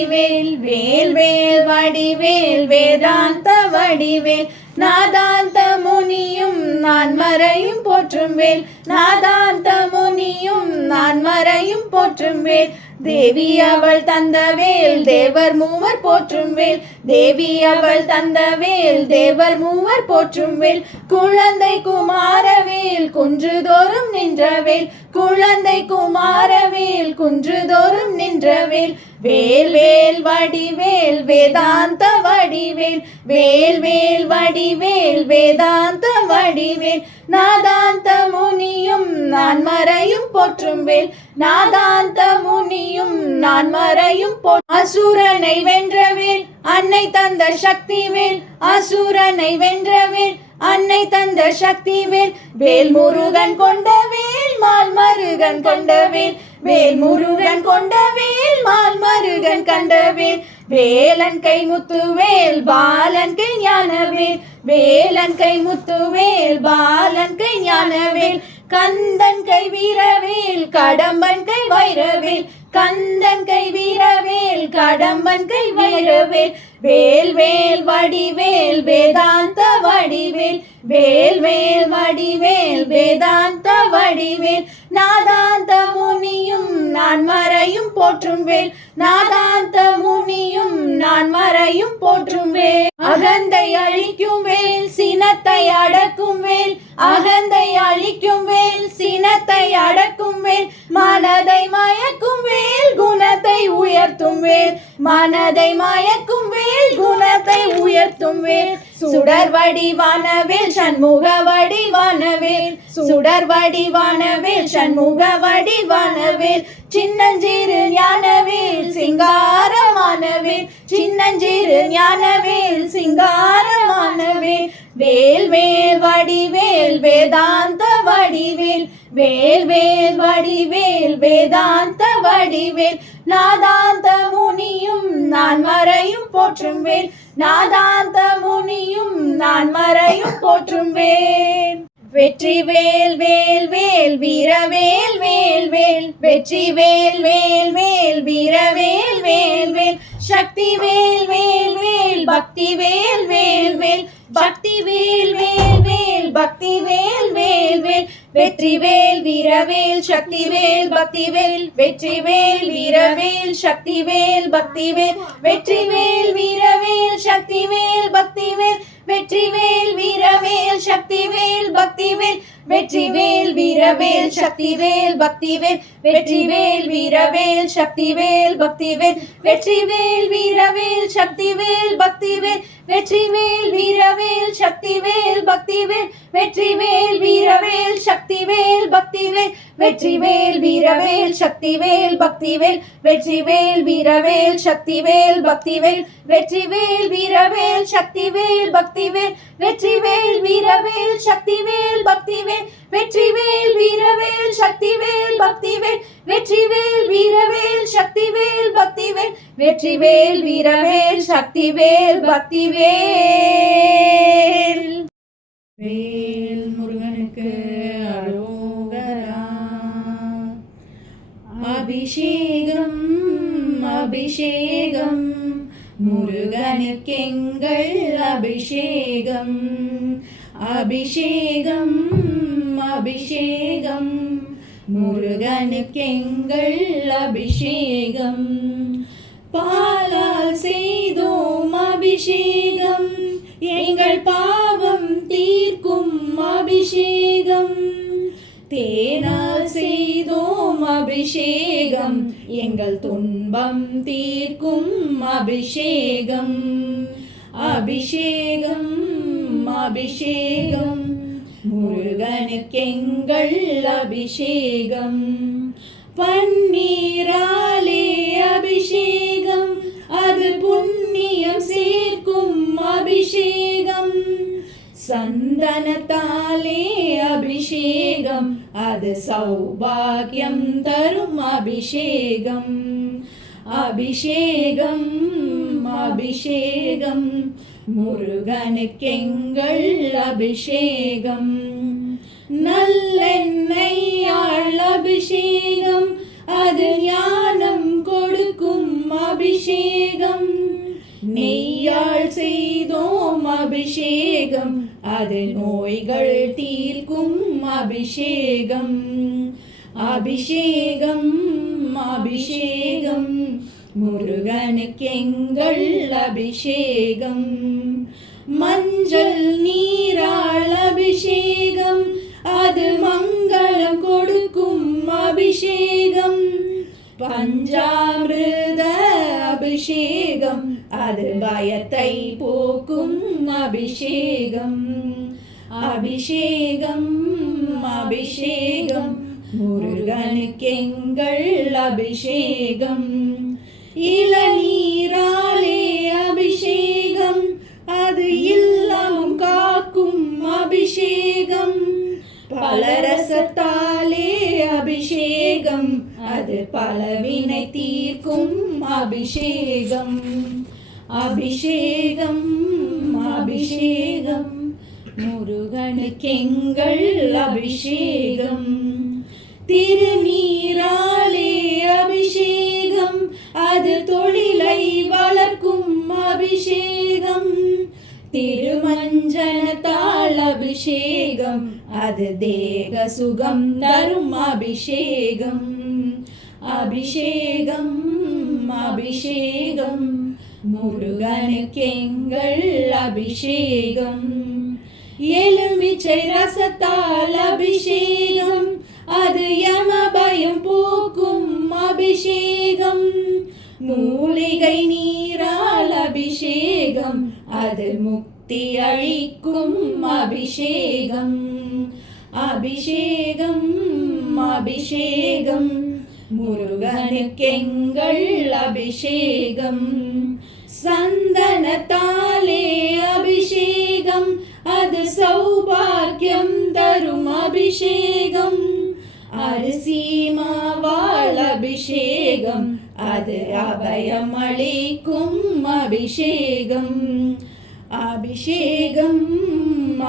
வடிவேல் வேல் வேல் வடிவேல் வேதாந்த வடிவேல் நாதாந்த முனியும் நான் மறையும் போற்றும் வேல் நாதாந்த முனியும் நான் மறையும் போற்றும் வேல் தேவி அவள் தந்த வேல் தேவர் மூவர் போற்றும் வேல் தேவி அவள் தந்த வேல் தேவர் மூவர் போற்றும் வேல் குழந்தை குமாரவேல் குன்றுதோறும் நின்றவேல் குழந்தை குமாரவேல் குன்றுதோறும் நின்றவேல் வேல் வேல் வடிவேல் வேதாந்த வடிவேல் வேல் வேல் வடிவேல் வேதாந்த வடிவேல் நாதாந்த முனியும் நான் மறையும் போற்றும் வேல் நாதாந்த முனியும் நான் மறையும் அசுரனை வென்றவேல் அன்னை தந்த சக்தி வேல் அசுரனை வென்றவேல் அன்னை தந்த சக்தி வேல் வேல் முருகன் கொண்ட வேல் மால் மருகன் கொண்ட வேல் வேல் முருகன் கொண்ட வேல் மால் மருகன் கண்ட வேல் வேலன் கை முத்து வேல் பாலன் கை ஞானவேல் வேலன் கை முத்து வேல் பாலன் கை ஞானவேல் கந்தன் கை வீரவேல் கடம்பன் கை வைரவேல் கந்தன் கை வீரவேல் கடம்பன் கை வைரவேல் வேல் வேல் வடிவேல் வேதாந்த வடிவேல் வேல் வேல் வடிவேல் வேதாந்த வடிவேல் நாதாந்த முனியும் நான் மறையும் போற்றும் வேல் நாதாந்த முனியும் நான் மறையும் போற்றும் வேல் அகந்தை அழிக்கும் வேல் சினத்தை அடக்கும் வேல் அகந்தை அழிக்கும் வேல் சினத்தை அடக்கும் வேல் மனதை மயக்கும் வேல் குணத்தை உயர்த்தும் வேல் மனதை மயக்கும் வேல் குணத்தை உயர்த்தும் வேல் சுடர் வடிவான வேல் சண்முக வடிவான வேல் சுடர் வடிவான வேல் சண்முக வடிவான வேல் சின்னஞ்சிறு ஞானவேல் சிங்காரமான வேல் சின்னஞ்சிறு ஞானவேல் சிங்காரமான வேல் வேல் வேல் வடிவேல் வேதாந்த வடிவேல் வேல் வேல் வடிவேல் வேதாந்த வடிவேல் நாதாந்த முனியும் நான் மறையும் போற்றும் வேல் நாதாந்த முனியும் நான் மறையும் போற்றும் வேல் வெற்றி வேல் வேல் வேல் வீரவேல் வேல் வேல் வெற்றி வேல் வேல் வேல் வீரவேல் வேல் வேல் சக்தி வேல் வேல் வேல் பக்தி வேல் வேல் வேல் பக்தி வேல் வேல் வேல் பக்தி வேல் வேல் வேல் வெற்றி வேல் வீரவேல் சக்தி வேல் பக்தி வேல் வெற்றி வேல் வீரவேல் சக்தி வேல் பக்தி வேல் வெற்றி வேல் வீரவேல் சக்தி வேல் பக்தி வேல் வெற்றி வேல் வீரவேல் சக்தி வேல் பக்தி வேல் வெற்றி வேல் வீரவேல் சக்தி வேல் பக்தி வேல் வெற்றி வேல் வீரவேல் சக்தி வேல் பக்தி வேல் வெற்றி வேல் வீரவேல் சக்தி வேல் பக்தி வேல் வெற்றி வேல் வீரவேல் சக்தி வேல் பக்தி வேல் வெற்றி வேல் வீரவேல் சக்தி வேல் பக்தி வேல் வெற்றி வேல் வீரவேல் சக்தி வேல் பக்தி வேல் வெற்றி வேல் வீரவேல் சக்தி வேல் பக்தி வேல் வெற்றி வேல் வீரவேல் சக்தி வேல் பக்தி வேல் வெற்றி வேல் வீரவேல் சக்தி வேல் பக்தி வேல் வெற்றி வேல் வீரவேல் சக்தி வேல் பக்தி வேல் வெற்றி வேல் வீரவேல் சக்தி வேல் பக்தி வேல் வெற்றி வேல் வீரவேல் சக்தி வேல் பக்தி வேல் வேல் முருகனுக்கு அரோகரா அபிஷேகம் அபிஷேகம் முருகனுக்கெங்கள் அபிஷேகம் அபிஷேகம் அபிஷேகம் முருகனுக்கெங்கள் அபிஷேகம் பாலால் செய்தோம் அபிஷேகம் எங்கள் பாவம் தீர்க்கும் அபிஷேகம் தேனால் செய்தோம் அபிஷேகம் எங்கள் துன்பம் தீர்க்கும் அபிஷேகம் அபிஷேகம் அபிஷேகம் முருகனுக்கெங்கள் அபிஷேகம் பன்னீராலே அபிஷேகம் அது புண்ணியம் சேர்க்கும் அபிஷேகம் சந்தனத்தாலே அபிஷேகம் அது சௌபாகியம் தரும் அபிஷேகம் அபிஷேகம் அபிஷேகம் முருகனுக்கெங்கள் அபிஷேகம் நல்லெண்ணெயாள் அபிஷேகம் அது ஞானம் கொடுக்கும் அபிஷேகம். நெய்யால் செய்தோம் அபிஷேகம், அது நோய்கள் தீர்க்கும் அபிஷேகம். அபிஷேகம் அபிஷேகம் முருகனுக்கெங்கள் அபிஷேகம். மஞ்சள் நீரால் அபிஷேகம், அது மங்களம் கொடுக்கும் அபிஷேகம். பஞ்சாமிர்த அபிஷேகம், அது பயத்தை போக்கும் அபிஷேகம். அபிஷேகம் அபிஷேகம் முருகனுக்கெங்கள் அபிஷேகம். இளநீராலே அபிஷேகம், அது இல்லமும் காக்கும் அபிஷேகம். பலரசத்தாலே அபிஷேகம், அது பலவினை தீர்க்கும் அபிஷேகம். அபிஷேகம் அபிஷேகம் முருகனுக்கெங்கள் அபிஷேகம். திருநீராலே அபிஷேகம், அது தொழிலை வளர்க்கும் அபிஷேகம். திருமஞ்சனத்தால் அபிஷேகம், அது தேக சுகம் தரும் அபிஷேகம். அபிஷேகம் அபிஷேகம் முருகனுக்கெங்கள் அபிஷேகம். எலுமிச்சை ரசத்தால் அபிஷேகம், அது யம பயம் போக்கும் அபிஷேகம். மூலிகை நீரால் அபிஷேகம், அது முக்தி அளிக்கும் அபிஷேகம். அபிஷேகம் அபிஷேகம் முருகனுக்கெங்கள் அபிஷேகம். சந்தனத்தாலே அபிஷேகம், அது சௌபாக்கியம் தரும் அபிஷேகம். அரிசி மாவால் அபிஷேகம், அது அபயம் அளிக்கும் அபிஷேகம். அபிஷேகம்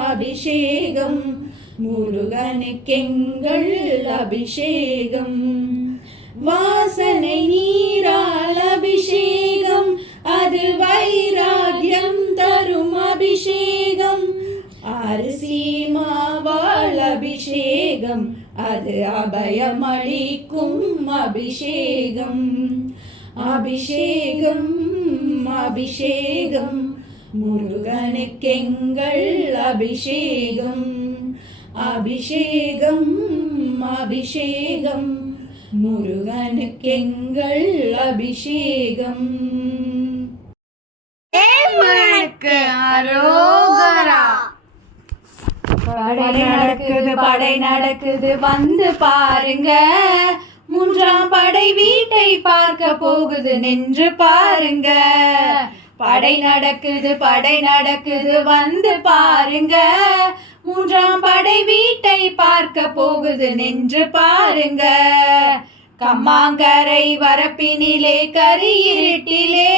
அபிஷேகம் முருகனுக்கெங்கள் அபிஷேகம். வாசனை நீரால் அபிஷேகம், அது வைராகியம் தரும் அபிஷேகம். அரிசி மாவால் அபிஷேகம், அது அபயம் அளிக்கும் அபிஷேகம். அபிஷேகம் அபிஷேகம் முருகனுக்கெங்கள் அபிஷேகம். அபிஷேகம் அபிஷேகம் முருகனுக்கெங்கள் அபிஷேகம். அரோகரா. படை நடக்குது படை நடக்குது வந்து பாருங்க, மூன்றாம் படை வீட்டை பார்க்க போகுது நின்று பாருங்க. படை நடக்குது வந்து பாருங்க, மூன்றாம் படை வீட்டை பார்க்க போகுது நின்று பாருங்க. கம்மாங்கரை வரப்பினிலே கரியிருட்டிலே,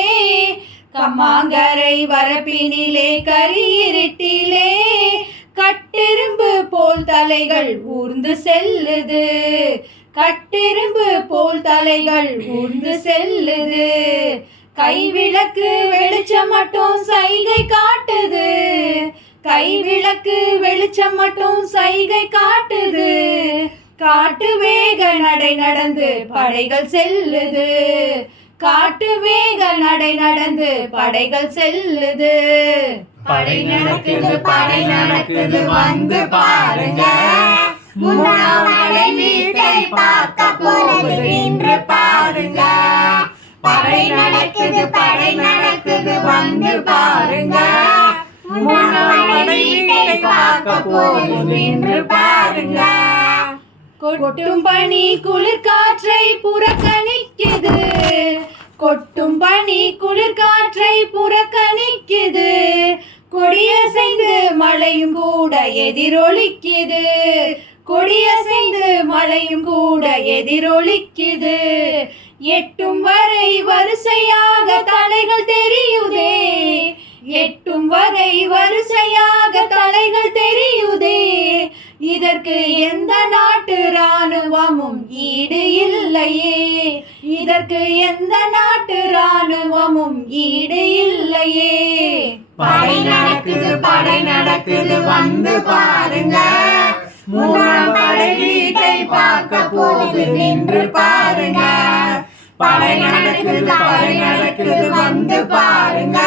கம்மாங்கரை வரப்பினிலே கரியிருட்டிலே, கட்டெரும்பு போல் தலைகள் ஊர்ந்து செல்லுது, கட்டெரும்பு போல் தலைகள் ஊர்ந்து செல்லுது. கைவிளக்கு வெளிச்சம் மட்டும் சைகை காட்டுது, கைவிளக்கு வெளிச்சம் மட்டும் சைகை காட்டுது. காட்டு வேக நடை நடந்து படைகள் செல்லுது, காட்டு வேக நடை நடந்து படைகள் செல்லுது. படை நடக்குது வந்து பாருங்க, மூன்றாம் படை வீட்டை பார்க்க போகுது நின்று பாருங்க. படை நடக்குது வந்து பாருங்க, மூன்றாம் படை வீட்டை பார்க்க போகுது நின்று பாருங்க. கொட்டும் பனி குளிர்காற்றை புறக்கணிக்குது, கொட்டும் பனி குளிர்காற்றை புறக்கணிக்குது. கொடியசைந்து மழையும் கூட எதிரொலிக்குது, கொடியசைந்து மழையும் கூட எதிரொலிக்குது. எட்டும் வரை வரிசையாக தலைகள் தெரியுதே, எட்டும் வரை வரிசையாக தலைகள் தெரியுதே. இதற்கு எந்த நாட்டு ராணுவமும் ஈடு இல்லையே. இதற்கு எந்த நாட்டு ராணுவமும் ஈடு இல்லையே. படை நடக்குது வந்து பாருங்க. மூன்றாம் படை வீட்டை பார்க்க போகுது நின்று பாருங்க. படை நடக்குது வந்து பாருங்க.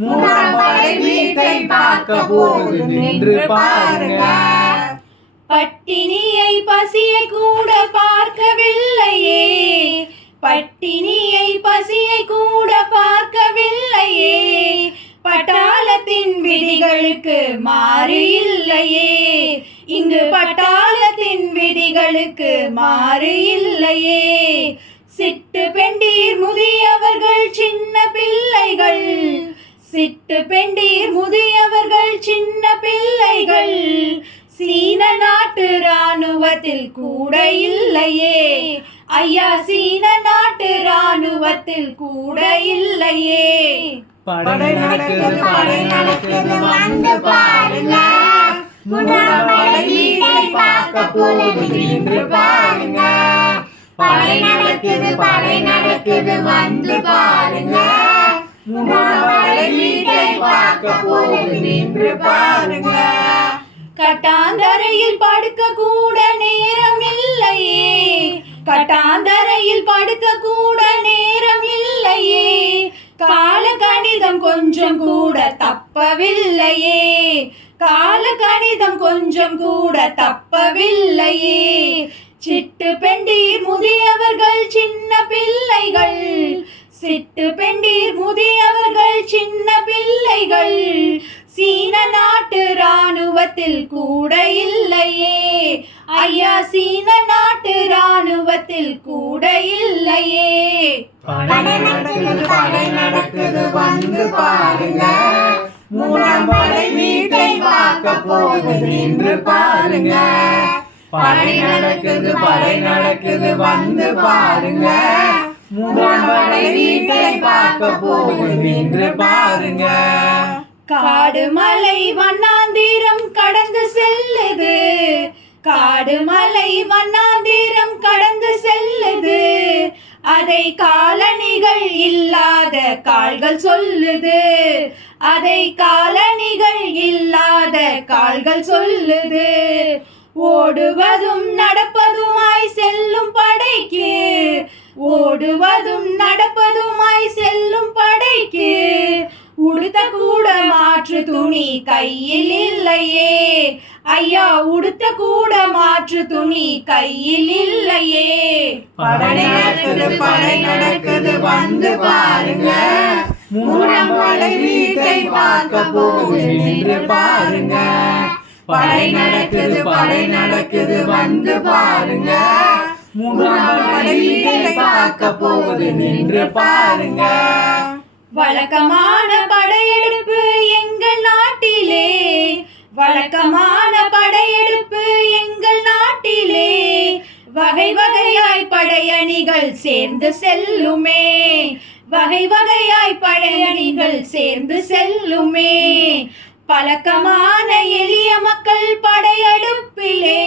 மூன்றாம் படை வீட்டை பார்க்க போகுது நின்று பாருங்க. பட்டினியை பசியை கூட பார்க்கவில்லையே. பட்டினியை பசியை கூட பார்க்கவில்லையே. பட்டாளத்தின் விதிகளுக்கு மாறு இல்லையே. இங்கு பட்டாளத்தின் விதிகளுக்கு மாறு இல்லையே. சிட்டு பெண்டீர் முதியவர்கள் சின்ன பிள்ளைகள். சிட்டு பெண்டீர் முதியவர்கள் சின்ன பிள்ளைகள். சீன நாட்டு ராணுவத்தில் கூட இல்லையே. ஐயா சீன நாட்டு ராணுவத்தில் கூட இல்லையே. படை நடக்குது வந்து பாருங்க. மூன்றாம் படை வீட்டை பார்க்க போகுது நின்று பாருங்க. படை நடக்குது வந்து பாருங்க. மூன்றாம் படை வீட்டை பார்க்க போகுது நின்று பாருங்க. கட்டாந்தரையில் படுக்க கூட நேரம் இல்லையே. கட்டாந்தரையில் படுக்க கூட நேரம் இல்லையே. கால கணிதம் கொஞ்சம் கூட தப்பவில்லையே. கால கணிதம் கொஞ்சம் கூட தப்பவில்லையே. சிட்டு பெண்டீர் முதியவர்கள் சின்ன பிள்ளைகள். சிட்டு பெண்டீர் முதியவர்கள் சின்ன பிள்ளைகள். சீன நாட்டு ராணுவத்தில் கூட இல்லையே. ஐயா சீன நாட்டு ராணுவத்தில் கூட இல்லையே. படை நடக்குது வந்து பாருங்க. மூன்றாம் படை வீட்டை பார்க்க போகுது நின்று பாருங்க. படை நடக்குது வந்து பாருங்க. மூன்றாம் படை வீட்டை பார்க்க போகுது நின்று பாருங்க. காடு மலை வண்ணாந்திரம் கடந்து செல்லுது. காடு மலை வண்ணாந்திரம் கடந்து செல்லுது. அதை காலணிகள் இல்லாத கால்கள் சொல்லுது. அதை காலணிகள் இல்லாத கால்கள் சொல்லுது. ஓடுவதும் நடப்பதுமாய் செல்லும் படைக்கு. ஓடுவதும் நடப்பதுமாய் செல்லும் படைக்கு. உடுத்த கூட மாற்று துணி கையில் இல்லையே. ஐயா உடுத்த கூட மாற்று துணி கையில் இல்லையே. படை நடக்குது வந்து பாருங்க. மூன்றாம் படை வீட்டை பார்க்க போகுது நின்று பாருங்க. படை நடக்குது வந்து பாருங்க. மூன்றாம் படை வீட்டை பார்க்க போகுது நின்று பாருங்க. வழக்கமான படையெடுப்பு எங்கள் நாட்டிலே. வழக்கமான படையெடுப்பு எங்கள் நாட்டிலே. வகை வகையாய் படையணிகள் சேர்ந்து செல்லுமே. வகை வகையாய் படையணிகள் சேர்ந்து செல்லுமே. பழக்கமான எளிய மக்கள் படையெடுப்பிலே.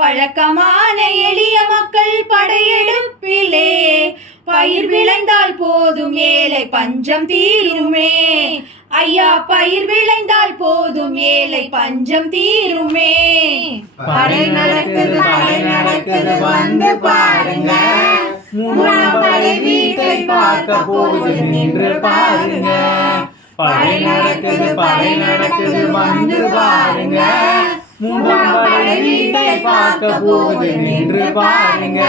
பழக்கமான எளிய மக்கள் படையெடுப்பிலே. பயிர் விளைந்தால் போதும் ஏழை பஞ்சம் தீருமே. ஐயா பயிர் விளைந்தால் போதும் ஏழை பஞ்சம் தீருமே. படை நடக்குது வந்து பாருங்க. மூன்றாம் படை வீட்டை பார்க்க போகுது நின்று பாருங்க. படை நடக்குது வந்து பாருங்க. மூன்றாம் படை வீட்டை பார்க்க போகுது நின்று பாருங்க.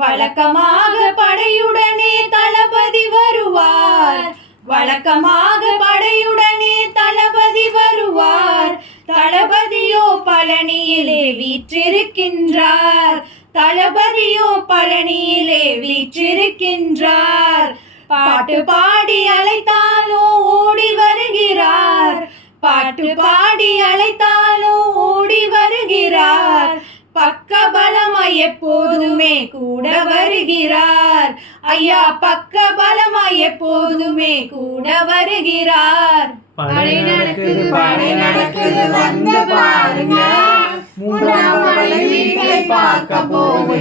வழக்கமாக படையுடனே தளபதி வருவார். வழக்கமாக படையுடனே தளபதி வருவார். தளபதியோ பழனியிலே வீற்றிருக்கின்றார். தளபதியோ பழனியிலே வீற்றிருக்கின்றார். பாட்டு பாடி அழைத்தாலோ ஓடி வருகிறார். பாட்டு பாடி அழைத்தாலோ ஓடி வருகிறார். பக்க பலமாய் எப்போதுமே கூட வருகிறார். ஐயா பக்க பலமாய் எப்போதுமே கூட வருகிறார். படை நடக்குது வந்து பாருங்க.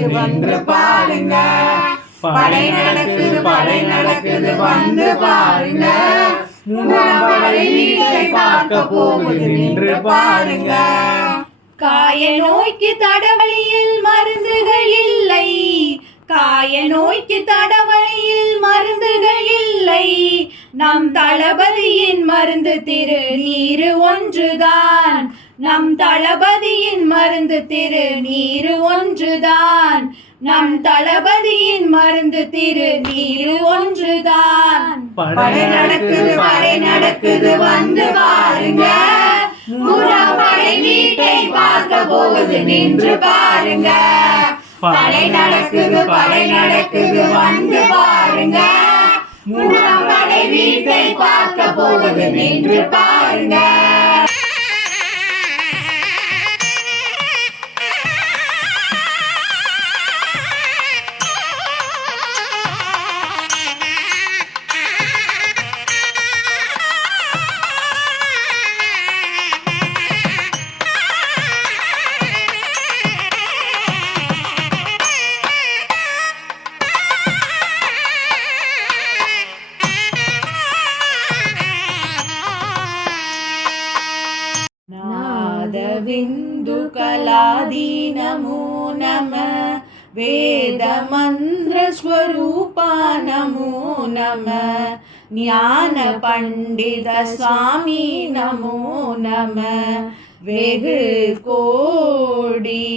நின்று பாருங்க படை நடக்குது வந்து பாருங்க மூன்றாம் படை வீட்டை பார்க்க போகுது நின்று பாருங்க காய நோய்க்கு தடவழியில் மருந்துகள் இல்லை காய நோய்க்கு தடவழியில் மருந்துகள் இல்லை நம் தளபதியின் மருந்து திருநீரு ஒன்றுதான் நம் தளபதியின் மருந்து திருநீரு ஒன்றுதான் நம் தளபதியின் மருந்து திருநீரு ஒன்றுதான் படை நடக்குது வந்து பாருங்க மூன்றாம் படை வீட்டை பார்க்க போகுது நின்று பாருங்க படை நடக்குது வந்து பாருங்க மூன்றாம் படை வீட்டை பார்க்க போகுது நின்று பாருங்க बिंदु कलादीनमो नमः वेद मंत्र स्वरूपा नमो नमः ज्ञान पंडित स्वामी नमो नमः वेगु कोडी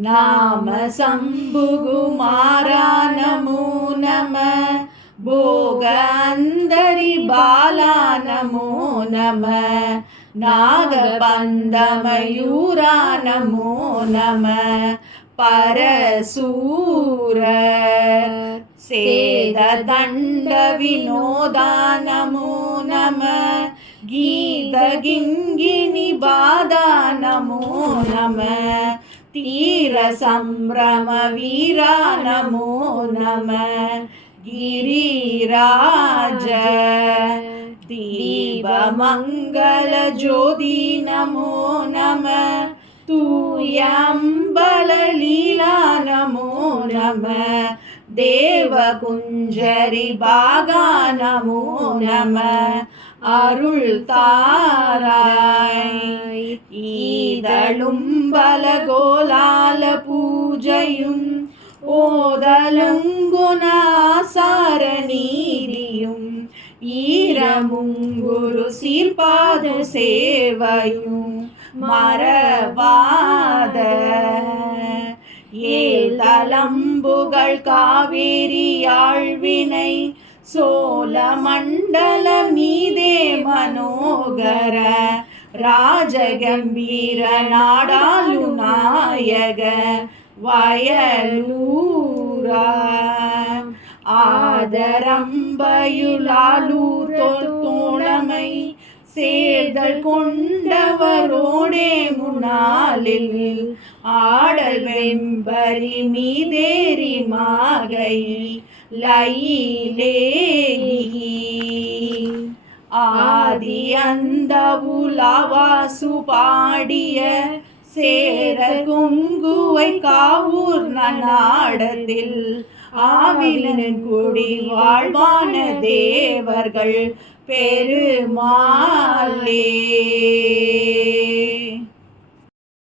नाम शंभुकुमारा नमो नमः भोग अंदरी बाला नमो नमः नागबंधमयूरा नमो नमः परसूर सेददंड विनोदा नमो नमः गीतगिंगिनी बाधा नमो नमः तीर संभ्रम वीरा नमो नमः गिरिराज दीप मंगल ज्योति नमो नमः तूयंबल लीला नमो नमः देव कुंजरी बागा नमो नमः अरुள் தாராய் ஈதழும்பல கோலால பூஜையும் ஓதலுங்குணாசார நீதியும் ஈரமுங்குரு சீர்பாது சேவையும் மறவாத ஏதலம்புகள் காவேரி ஆழ்வினை சோழமண்டல மீதே மனோகர ராஜகம்பீர நாடாளு நாயக வயலூரா ஆதரம்பயுலாலூர் தோழமை சேர்தல் கொண்டவரோடே முன்னாளில் ஆடல் வெம்பரி மீதேறி மாகை லயிலேகி ஆதி அந்த உலாவாசு பாடிய சேர கொங்குவை காவூர் நாடத்தில் ஆவிலன் குடி வாழ்வான தேவர்கள் பெருமாளே